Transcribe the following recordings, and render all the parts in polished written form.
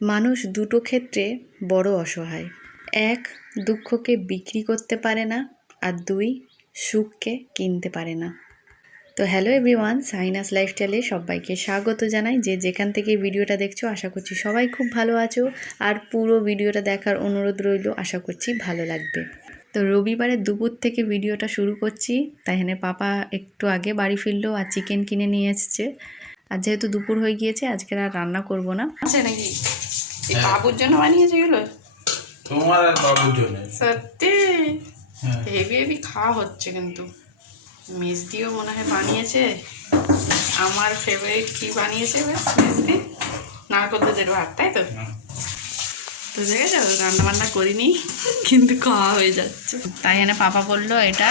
মানুষ দুটো ক্ষেত্রে বড় অসহায়। এক, দুঃখকে বিক্রি করতে পারে না, আর দুই, সুখকে কিনতে পারে না। তো হ্যালো এভরিওয়ান, সাইনাস লাইফস্টাইলে সবাইকে স্বাগত জানাই। যে যেখান থেকে ভিডিওটা দেখছো আশা করছি সবাই খুব ভালো আছো, আর পুরো ভিডিওটা দেখার অনুরোধ রইল, আশা করছি ভালো লাগবে। তো রবিবারের দুপুর থেকে ভিডিওটা শুরু করছি। তাই এখানে পাপা একটু আগে বাড়ি ফিরলো আর চিকেন কিনে নিয়ে এসছে। আর যেহেতু দুপুর হয়ে গিয়েছে আজকে আর রান্না করব না। আছে নাকি বাবুর জন্য বানিয়েছে এগুলো? তোমার আর বাবুর জন্য। সত্যি হেভি হেভি খাওয়া হচ্ছে কিন্তু। মিষ্টিও মনে হয় বানিয়েছে। আমার ফেভারিট কি বানিয়েছে মিষ্টি, নারকেল দুধের ভাত, তাই তো? তো দেখেছো রান্না বান্না করিনি কিন্তু খাওয়া হয়ে যাচ্ছে। তাই এনে পাপা বললো এটা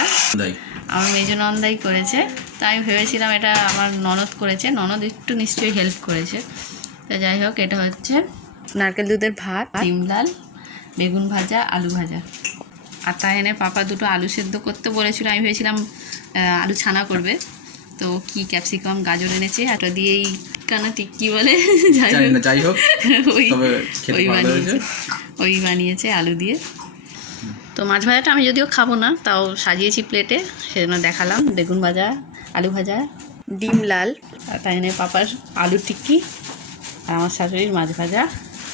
আমার মেজো নন্দাই করেছে। তাই ভেবেছিলাম এটা আমার ননদ করেছে, ননদ একটু নিশ্চয়ই হেল্প করেছে। তো যাই হোক, এটা হচ্ছে নারকেল দুধের ভাত, ডিম লাল, বেগুন ভাজা, আলু ভাজা। আর তাই এনে পাপা দুটো আলু সেদ্ধ করতে বলেছিল। আমি ভেবেছিলাম আলু ছানা করবে, তো কি ক্যাপসিকাম গাজর এনেছে, এটা দিয়েই কানা টিক্কি বলে, যাই হোক ওই বানিয়েছে আলু দিয়ে। তো মাছ ভাজাটা আমি যদিও খাবো না, তাও সাজিয়েছি প্লেটে, সেজন্য দেখালাম। বেগুন ভাজা, আলু ভাজা, ডিম লাল, আর তাই এনে পাপার আলু টিক্কি, আর আমার শাশুড়ির মাছ ভাজা,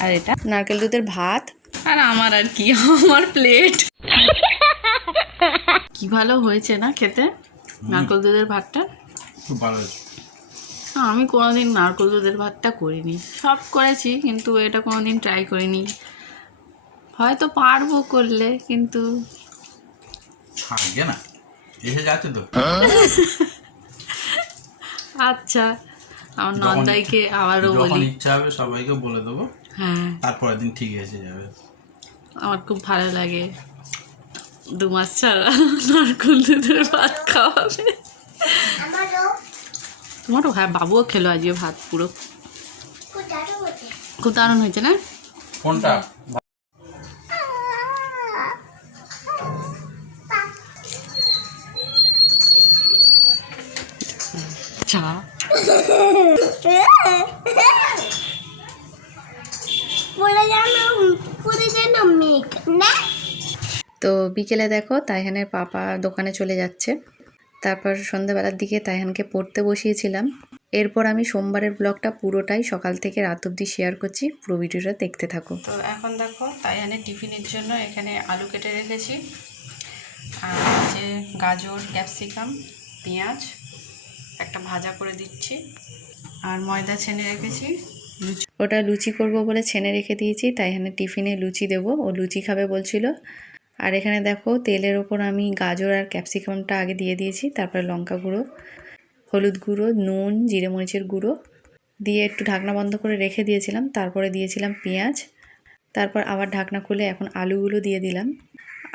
আর এটা নারকেল দুধের ভাত। আর আমার আর কি, আমার প্লেট। কি ভালো হয়েছে না খেতে নারকেল দুধের ভাতটা, খুব ভালো হয়েছে। আমি কোনোদিন নারকেল দুধের ভাতটা করিনি, সব করেছি কিন্তু এটা কোনোদিন ট্রাই করিনি। হয়তো পারবো করলে, কিন্তু থাকবে না, এসে যাচ্ছে তো। আচ্ছা, আমার নন্দাইকে আবারও বলি, যখন ইচ্ছা হবে সবাইকে বলে দেবো। হ্যাঁ, তারপরের দিন ঠিক এসে যাবে। আমার খুব ভালো লাগে 2 মাস ছাড়া নারকেল দুধের ভাত খাওয়াবে। তোমারও হ্যাঁ, বাবুও খেলো আজকে ভাত পুরো, খুব দারুণ হয়েছে না? কোনটা? চা তো বিকেলে দেখো তাইহানের পাপা দোকানে চলে যাচ্ছে। তারপর সন্ধ্যাবেলার দিকে তাইহানকে পড়তে বসিয়েছিলাম। এরপর আমি সোমবারের ব্লগটা পুরোটাই সকাল থেকে রাত অবধি শেয়ার করছি, পুরো ভিডিওটা দেখতে থাকো। তো এখন দেখো তাইহানের টিফিনের জন্য এখানে আলু কেটে রেখেছি, আর হচ্ছে গাজর, ক্যাপসিকাম, পেঁয়াজ একটা ভাজা করে দিচ্ছি, আর ময়দা ছেনে রেখেছি। ওটা লুচি করব বলে ছেনে রেখে দিয়েছি। তাই এখানে টিফিনে লুচি দেবো, ও লুচি খাবে বলছিল। আর এখানে দেখো তেলের ওপর আমি গাজর আর ক্যাপসিকামটা আগে দিয়ে দিয়েছি, তারপরে লঙ্কা গুঁড়ো, হলুদ গুঁড়ো, নুন, জিরে মরিচের গুঁড়ো দিয়ে একটু ঢাকনা বন্ধ করে রেখে দিয়েছিলাম। তারপরে দিয়েছিলাম পেঁয়াজ, তারপর আবার ঢাকনা খুলে এখন আলুগুলো দিয়ে দিলাম।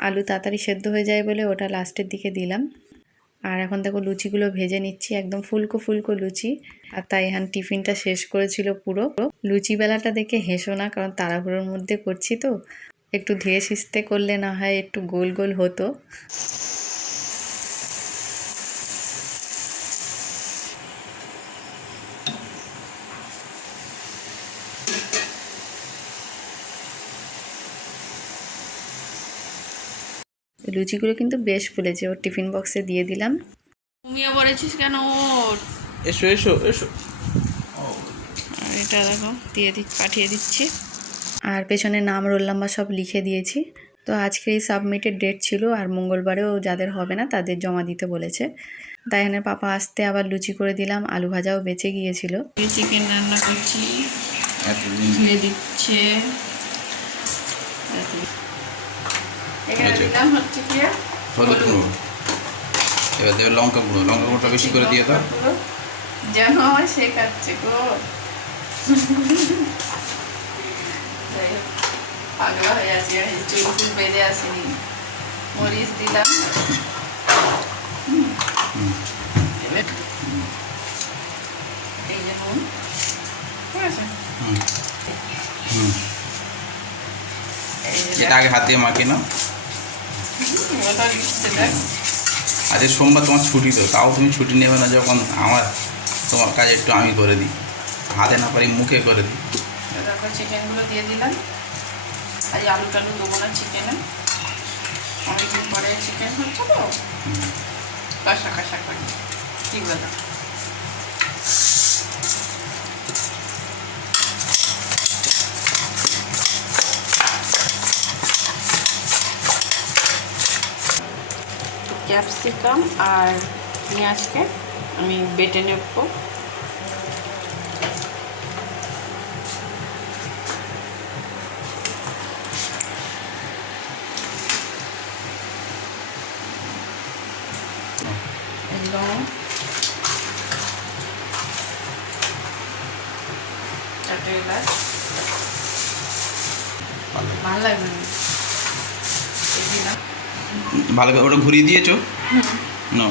আলু তাড়াতাড়ি সেদ্ধ হয়ে যায় বলে ওটা লাস্টের দিকে দিলাম। আর এখন দেখো লুচিগুলো ভেজে নিচ্ছি, একদম ফুলকো ফুলকো লুচি। আর তাই এখন টিফিনটা শেষ করেছিল পুরো। লুচি বেলাটা দেখে হেসো না, কারণ তাড়াহুড়োর মধ্যে করছি তো, একটু ধীরে সিস্তে করলে না হয় একটু গোল গোল হতো। লুচিগুলো কিন্তু বেশ ফুলেছে, ওর টিফিন বক্সে দিয়ে দিলাম। তুমিও বলেছিস কেন ওর? এসো এসো এসো। আর এটা দেখো পাঠিয়ে দিচ্ছি, আর পেছনে নাম, রোল নাম্বার সব লিখে দিয়েছি। তো আজকে এই সাবমিটের ডেট ছিল, আর মঙ্গলবারেও যাদের হবে না তাদের জমা দিতে বলেছে। তাই এখানে পাপা আসতে আবার লুচি করে দিলাম, আলু ভাজাও বেঁচে গিয়েছিল। চিকেন রান্না করছি, ধুয়ে দিচ্ছে। এখানে দিলাম হচ্ছে কি হলুদ গুঁড়ো, এবার দেবে লঙ্কা গুঁড়ো, লঙ্কা গুঁড়োটা বেশি করে দিয়ে দাও যেন আমার শেখাচ্ছে গো। পাগলা হয়ে আছি, চুল ফুল বেঁধে আসেনি। মরিচ দিলাম, এই যে নুন, ঠিক আছে। এটা আগে হাত দিয়ে মাখিয়ে নাও। আজকে সোমবার তোমার ছুটি, তো তাও তুমি ছুটি নেবে না যখন, আমার তোমার কাজ একটু আমি করে দিই, হাতে না পারি মুখে করে দিই। তারপর চিকেনগুলো দিয়ে দিলাম। আজ আলু টালু দেবো না চিকেনে, অনেকদিন পরে চিকেন হচ্ছে তো, কষা কষা করি, কি বলো? ক্যাপসিকাম আর পেঁয়াজকে আমি বেটে নেব। লং, চারটে এলাচ, ভালো লাগবে না দিলাম। ভালো করে ওটা ঘুরিয়ে দিয়েছো না?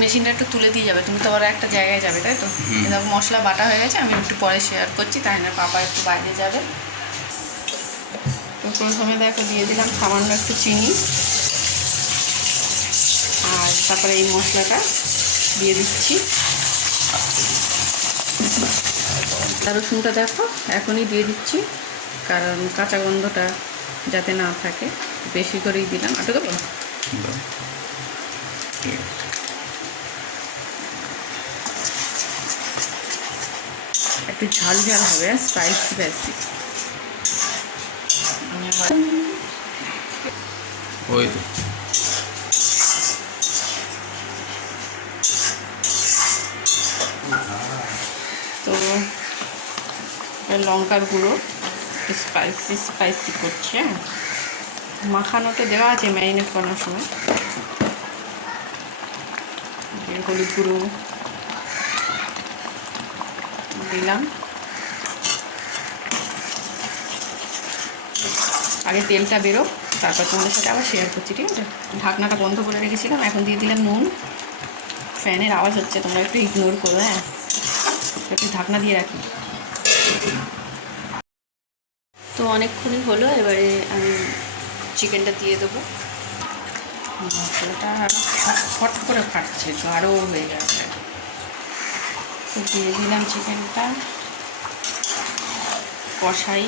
মেশিনটা একটু তুলে দিয়ে যাবে, তুমি তো আবার একটা জায়গায় যাবে তাই তো? দেখো মশলা বাটা হয়ে গেছে, আমি একটু পরে শেয়ার করছি, তাই না পাপা একটু বাইরে যাবে। তো প্রথমে দেখো দিয়ে দিলাম সামান্য একটু চিনি, আর তারপরে এই মশলাটা দিয়ে দিচ্ছি। আর রসুনটা দেখো এখনই দিয়ে দিচ্ছি, কারণ কাঁচা গন্ধটা যাতে না থাকে, বেশি করেই দিলাম। আটকে দেবো, একটু ঝাল ঝাল হবে, স্পাইসি বেশি। ওই তো তো লঙ্কার গুঁড়ো স্পাইসি স্পাইসি করছে, মাখানোটা দেওয়া আছে ম্যারিনেট করার সময়। হলুদ গুঁড়ো দিলাম, আগে তেলটা বেরো, তারপর তোমাদের সাথে আবার শেয়ার করছি, ঠিক আছে? ঢাকনাটা বন্ধ করে রেখেছিলাম, এখন দিয়ে দিলাম নুন। ফ্যানের আওয়াজ হচ্ছে, তোমরা একটু ইগনোর করো, হ্যাঁ? একটু ঢাকনা দিয়ে রাখি। তো অনেকক্ষণই হলো, এবারে আমি চিকেনটা দিয়ে দেবো। মশলাটা ফট করে ফাটছে, গাঢ় হয়ে যাচ্ছে। তো দিয়ে দিলাম চিকেনটা, কষাই।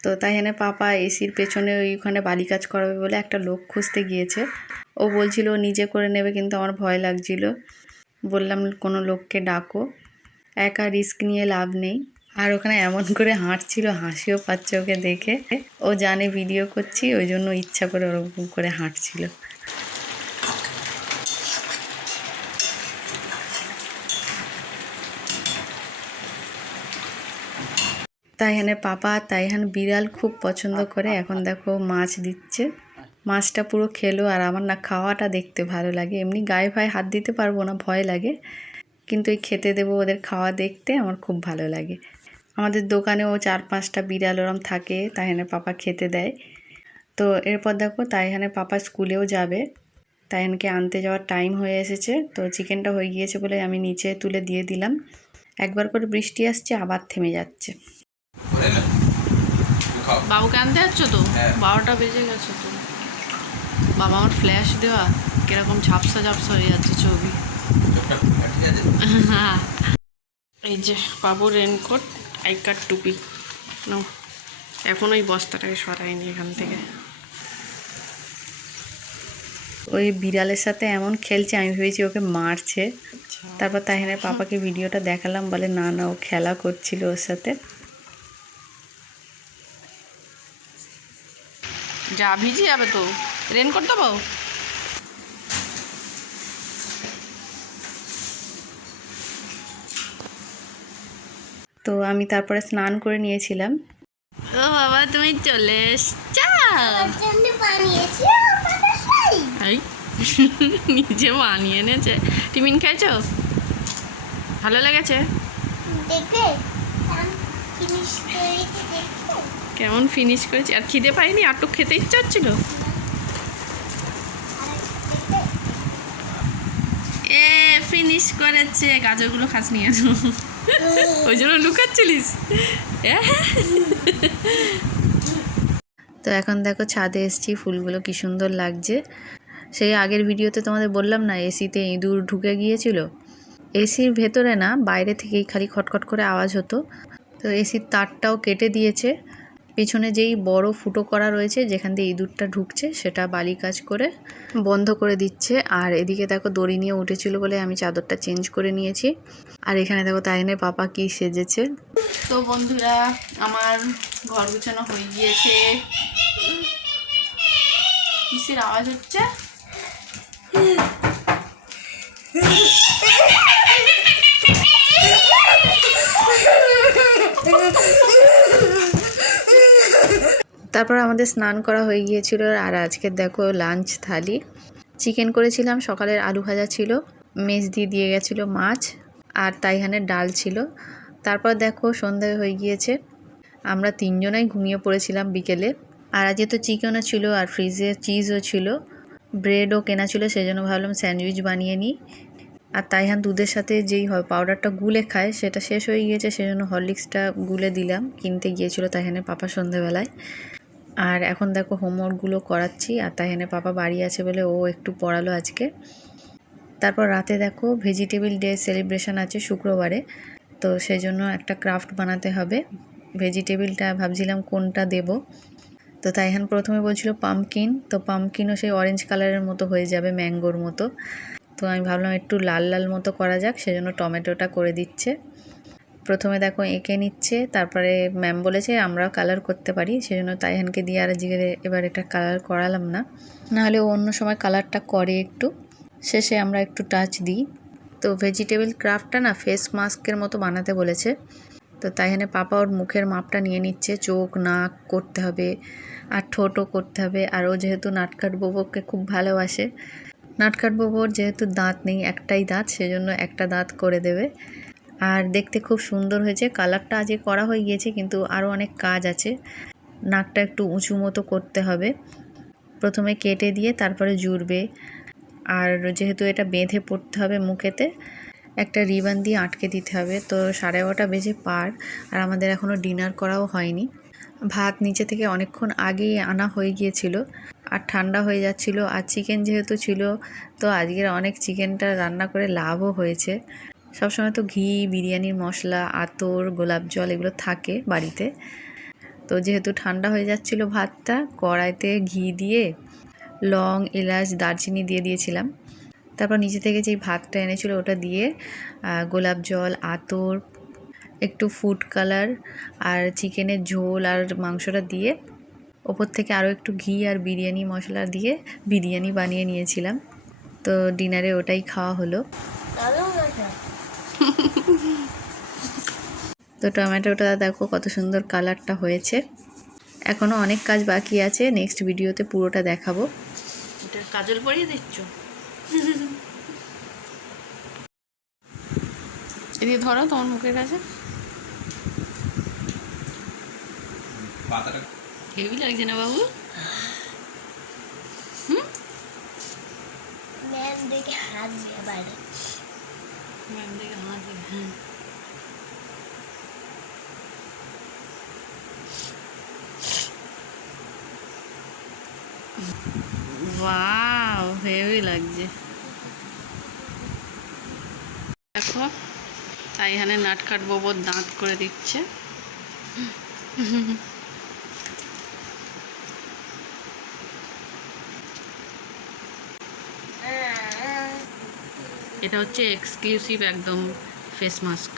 তো তাই এনে পাপা এসির পেছনে ওইখানে বালি কাজ করাবে বলে একটা লোক খুঁজতে গিয়েছে। ও বলছিল ও নিজে করে নেবে, কিন্তু আমার ভয় লাগছিল। বললাম কোনো লোককে ডাকো, একা রিস্ক নিয়ে লাভ নেই। আর ওখানে এমন করে হাঁটছিল, হাসিও পাচ্ছে ওকে দেখে। ও জানে ভিডিও করছি, ওই জন্য ইচ্ছা করে ওরকম করে হাঁটছিল। তাইহানের পাপা তাইহান বিড়াল খুব পছন্দ করে। এখন দেখো মাছ দিচ্ছে, মাছটা পুরো খেলো। আর আমার না খাওয়াটা দেখতে ভালো লাগে, এমনি গায়ে ভাই হাত দিতে পারবো না, ভয় লাগে, কিন্তু এই খেতে দেবো ওদের খাওয়া দেখতে আমার খুব ভালো লাগে। আমাদের দোকানেও 4-5টা বিড়াল ওরম থাকে, তাইহানের পাপা খেতে দেয়। তো এরপর দেখো তাইহানের পাপা স্কুলেও যাবে, তাইহানকে আনতে যাওয়ার টাইম হয়ে এসেছে। তো চিকেনটা হয়ে গিয়েছে বলে আমি নিচে তুলে দিয়ে দিলাম। একবার করে বৃষ্টি আসছে, আবার থেমে যাচ্ছে। বাবুকে আনতে যাচ্ছ তো? 12টা বেজে গেছে তো। বাবা আমার ফ্ল্যাশ দেওয়া কিরকম ঝাপসা ঝাপসা হয়ে যাচ্ছে ছবি। এই যে বাবুর রেনকোট, আই কার্ড, টুপি নাও। এখন ওই বস্তাটাকে সরাইনি এখান থেকে। ওই বিড়ালের সাথে এমন খেলছে, আমি ভেবেছি ওকে মারছে। তারপর তাহিনের পাপাকে ভিডিওটা দেখালাম, বলে না না ও খেলা করছিল ওর সাথে। যা ভিজে যাবে তো, রেনকোট দেবো। তো আমি তারপরে স্নান করে নিয়েছিলাম। ও বাবা তুমি চলে এসছো, নিজে বানিয়ে এনেছে। টিফিন খেয়েছো? ভালো লেগেছে? কেমন ফিনিশ করেছি? আর খিদে পাইনি? আটটু খেতে ইচ্ছা হচ্ছিল। এ ফিনিশ করেছে। গাজরগুলো খাস নিয়ে ওই জন্য লুকাচ্ছিলিস। তো এখন দেখো ছাদে এসেছি, ফুলগুলো কি সুন্দর লাগছে। সেই আগের ভিডিওতে তোমাদের বললাম না এসিতে ইঁদুর ঢুকে গিয়েছিল। এসির ভেতরে না, বাইরে থেকেই খালি খটখট করে আওয়াজ হতো। তো এসির তারটাও কেটে দিয়েছে। পেছনে যেই বড় ফুটো করা রয়েছে যেখান দিয়ে ইঁদুরটা ঢুকছে সেটা বালি কাজ করে বন্ধ করে দিচ্ছে। আর এদিকে দেখো দড়ি নিয়ে উঠেছিল বলে আমি চাদরটা চেঞ্জ করে নিয়েছি। আর এখানে দেখো তাইনের পাপা কি সেজেছে। তো বন্ধুরা, আমার ঘর গুছানো হয়ে গিয়েছে। কিসের আওয়াজ হচ্ছে? তারপর আমাদের স্নান করা হয়ে গিয়েছিল। আর আজকে দেখো লাঞ্চ থালি চিকেন করেছিলাম, সকালের আলু ভাজা ছিল, মেজদি দিয়ে গেছিলো মাছ, আর তাইহানের ডাল ছিল। তারপর দেখো সন্ধ্যা হয়ে গিয়েছে, আমরা তিনজনাই ঘুমিয়ে পড়েছিলাম বিকেলে। আর আজকে তো চিকেনও ছিল আর ফ্রিজে চিজও ছিল, ব্রেডও কেনা ছিল, সেই জন্য ভাবলাম স্যান্ডউইচ বানিয়ে নিই। আর তাইহান দুধের সাথে যেই পাউডারটা গুলে খায় সেটা শেষ হয়ে গিয়েছে, সেই জন্য হরলিক্সটা গুলে দিলাম, কিনতে গিয়েছিল তাইহানের পাপা সন্ধ্যেবেলায়। আর এখন দেখো হোমওয়ার্কগুলো করাচ্ছি। আর তাইহানের পাপা বাড়ি আছে বলে ও একটু পড়ালো আজকে। তারপর রাতে দেখো ভেজিটেবল ডে সেলিব্রেশন আছে শুক্রবারে, তো সেই জন্য একটা ক্রাফট বানাতে হবে। ভেজিটেবলটা ভাবছিলাম কোনটা দেব। তো তাইহান প্রথমে বলছিল পাম্পকিন, তো পাম্পকিনও সেই অরেঞ্জ কালারের মতো হয়ে যাবে, ম্যাঙ্গোর মতো। তো আমি ভাবলাম একটু লাল লাল মতো করা যাক, সেজন্য টমেটোটা করে দিচ্ছে। প্রথমে দেখো এঁকে নিচ্ছে, তারপরে ম্যাম বলেছে আমরাও কালার করতে পারি, সেজন্য তাইহানকে দিয়ে আর আজকে এবার এটা কালার করালাম না, নাহলে ও অন্য সময় কালারটা করে একটু, শেষে আমরা একটু টাচ দিই। তো ভেজিটেবল ক্রাফটটা না ফেস মাস্কের মতো বানাতে বলেছে। তো তাইহানে পাপা ওর মুখের মাপটা নিয়ে নিচ্ছে, চোখ নাক করতে হবে আর ঠোঁটও করতে হবে। আর ও যেহেতু নাটকাট বোবকে খুব ভালোবাসে, নাটকাট বোবর যেহেতু দাঁত নেই, একটাই দাঁত, সেজন্য একটা দাঁত করে দেবে। আর দেখতে খুব সুন্দর হয়েছে। কালারটা আজকে করা হয়ে গিয়েছে, কিন্তু আরও অনেক কাজ আছে। নাকটা একটু উঁচু মতো করতে হবে, প্রথমে কেটে দিয়ে তারপরে জুড়বে। আর যেহেতু এটা বেঁধে পড়তে হবে মুখেতে, একটা রিবন দিয়ে আটকে দিতে হবে। তো 11:30 বেজে পার, আর আমাদের এখনও ডিনার করাও হয়নি। ভাত নিচে থেকে অনেকক্ষণ আগেই আনা হয়ে গিয়েছিল, আর ঠান্ডা হয়ে যাচ্ছিল। আর চিকেন যেহেতু ছিল, তো আজকের অনেক চিকেনটা রান্না করে লাভও হয়েছে। সবসময় তো ঘি, বিরিয়ানির মশলা, আতর, গোলাপ জল এগুলো থাকে বাড়িতে। তো যেহেতু ঠান্ডা হয়ে যাচ্ছিল ভাতটা, কড়াইতে ঘি দিয়ে লং, এলাচ, দারচিনি দিয়ে দিয়েছিলাম। তারপর নিচে থেকে যেই ভাতটা এনেছিল ওটা দিয়ে গোলাপ জল, আতর, একটু ফুড কালার আর চিকেনের ঝোল আর মাংসটা দিয়ে ওপর থেকে আরও একটু ঘি আর বিরিয়ানি মশলা দিয়ে বিরিয়ানি বানিয়ে নিয়েছিলাম। তো ডিনারে ওটাই খাওয়া হলো। তো টমেটোটা দেখো কত সুন্দর কালারটা হয়েছে। এখনও অনেক কাজ বাকি আছে, নেক্সট ভিডিওতে পুরোটা দেখাবো। এটা কাজল পরিয়ে দিচ্ছ? এদিকে ধরো তোমার মুখের কাছে। হেভি লাগছে না বাবু? ম্যাম দেখে হাত দিয়ে বাইরে, ম্যাম দেখে হাত দিয়ে, হ্যাঁ। ওয়াও, হেভি লাগছে। দেখো তাইহানে নাটকাট বোবর দাঁত করে দিচ্ছে। এটা হচ্ছে এক্সক্লুসিভ একদম ফেস মাস্ক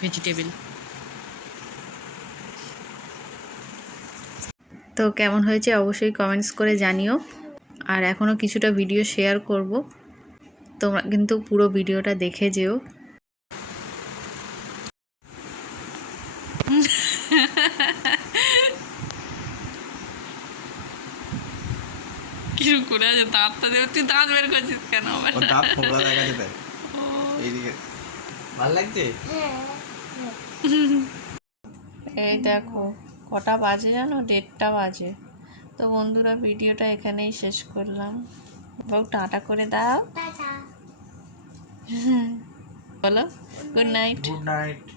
ভেজিটেবল। তো কেমন হয়েছে অবশ্যই কমেন্টস করে জানিও। আর এখনও কিছুটা ভিডিও শেয়ার করব, তোমরা কিন্তু পুরো ভিডিওটা দেখে যেও। কিরকম করে আছে দাঁতটা দেবে? তুই দাঁত বের করছিস কেন আবার? ওর দাঁত ফোকলা দেখা যেতে এইদিকে ভালো লাগছে। এই দেখো কটা বাজে জানো, 1:30 বাজে। তো বন্ধুরা ভিডিওটা এখানেই শেষ করলাম। বউ টাটা করে দাও। টাটা। বলো গুড নাইট। Good night.